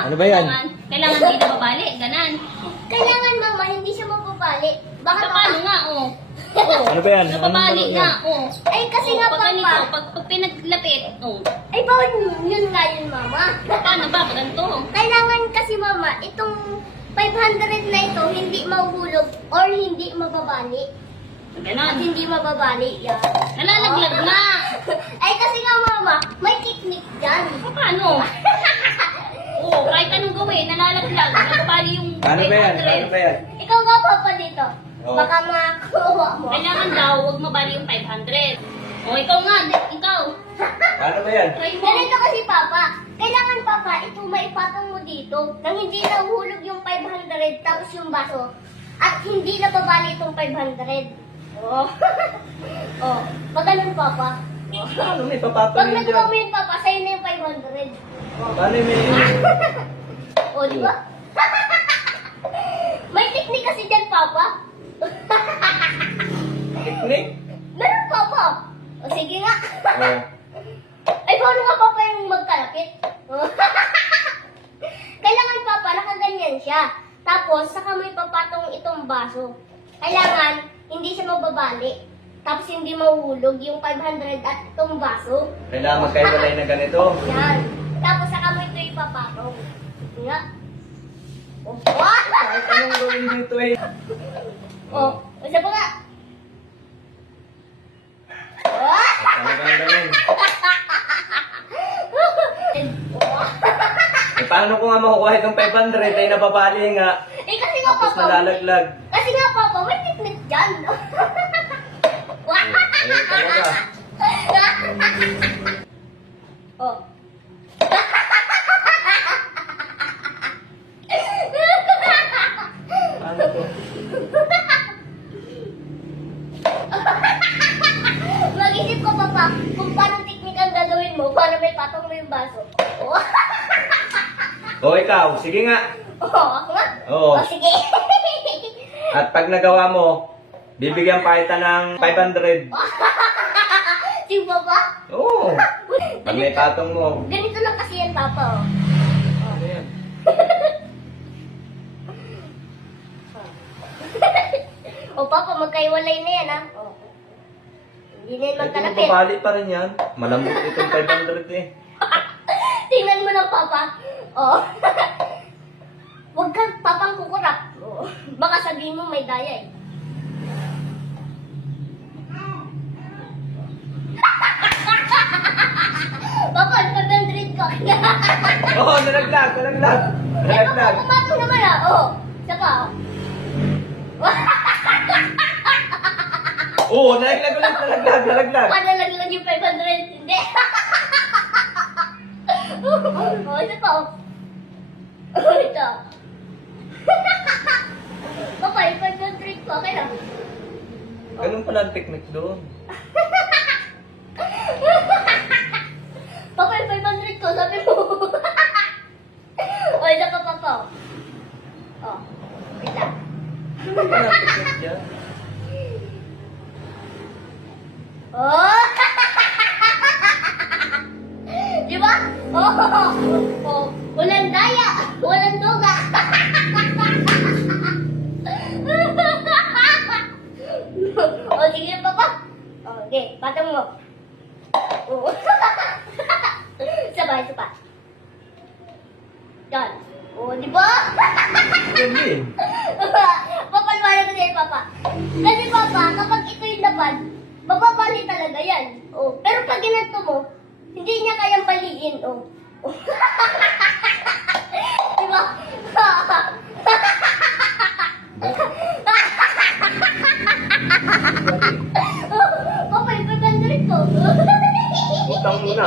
Ano ba yan? Kailangan hindi na babali, ganan. Kailangan mama, hindi siya mapapali. Baka Paano nga, oh. Oh. Ano ba yan? Napabali Anong nga, yan? oh. Ay, kasi nga Pag ganito, papa. pag pinaglapit, oh. Ay, bawal yun nga yun mama. Paano ba? Pag ganito. Kailangan kasi mama, itong 500 na ito, hindi mahuhulog or hindi mababali. At Ganon. hindi mababali yan. Nalalaglag na. Ay, kasi nga mama, may technique dyan. Paano? Oo, kahit anong gawin, nalalaglag. Nagpapali yung Ano ba yan? 500. Ano ba yan? Ikaw nga papa dito. Oo. Baka makakuha mo. Kailangan daw, huwag mabali yung 500. O, ikaw nga, ikaw. Ano ba yan? Try mo. Ganito kasi papa, kailangan papa, ito maipatong mo dito nang hindi nahuhulog yung 500 tapos yung baso at hindi nababali itong 500. Oh. Oh, pag ganun papa. Ano may Pag papatong yun nagawa mo dyan? yun papa, sa'yo na yung 500. Paano yung may... Oh, di ba? May technique kasi dyan papa. Technique? Meron papa. O sige nga. Oo. Ay, paano nga papa yung magkalapit? Kailangan papa, nakaganyan siya. Tapos, saka may papatong itong baso. Kailangan, hindi siya mababali. Tapos, hindi mahuhulog yung 500 at itong baso. Kailangan magkaiwalay na ganito. Yan. Tapos, saka mo ito ipapatong. Sige nga. Oh, Kahit anong gawin dito eh. oh, isa pa nga. Oh! Talagang ganun. Eh, paano ko nga makukuha itong 500 ay nababali nga. Eh, kasi nga Tapos papa, nalalaglag. kasi nga papa, may technique dyan. Ayun talaga. Oh. Paano to? Mag-isip ko papa, kung paano technique ang gagawin mo para may patong mo yung baso. Oh. O ikaw, sige nga. Oh, ako nga? Oo. Oh, sige. At pag nagawa mo, bibigyan pa kita ng 500. Sige papa? Oo. Pag may patong mo. Ganito lang kasi yan papa. Oh. Ano yan? Oh, papa, magkaiwalay na yan, ha? Oh. Hindi na yan Ito magkalapit. mababali pa rin yan. Malambot itong 500 eh. Tingnan mo lang, papa. Oh. Huwag kang papang kukurap. Oh. Baka sabihin mo may daya, eh. Papa, 500 ka. Oo, nalaglag, nalaglag. Eh, papa, Nalaglag. pumatong naman, ah. Oh. Isa pa, oh. Oo, nalaglag ulit, nalaglag, nalaglag. Paano naglag yung 500? Hindi. Oh, isa pa, oh. Oh, ito. Papa, yung 500 ko, okay lang. Ganun pala ang technique doon. Papa, yung 500 ko, sabi mo. Oh, isa pa, papa. Oh, wait lang. Ganun pala ang technique dyan. Oh! Di ba? Oh, oh, walang daya, walang duga. Oh, sige papa. Oh, okay, patang mo. Oh. Sabay, sabay. Yan. Oh, di ba? Hindi. Papalwala ko sa'yo, papa. Kasi papa, kapag ito yung laban, mababali talaga yan. Oh. Pero pag ginanto mo, hindi niya kayang baliin. Oh. Di ba? Papa, yung 500 ko. Utang muna.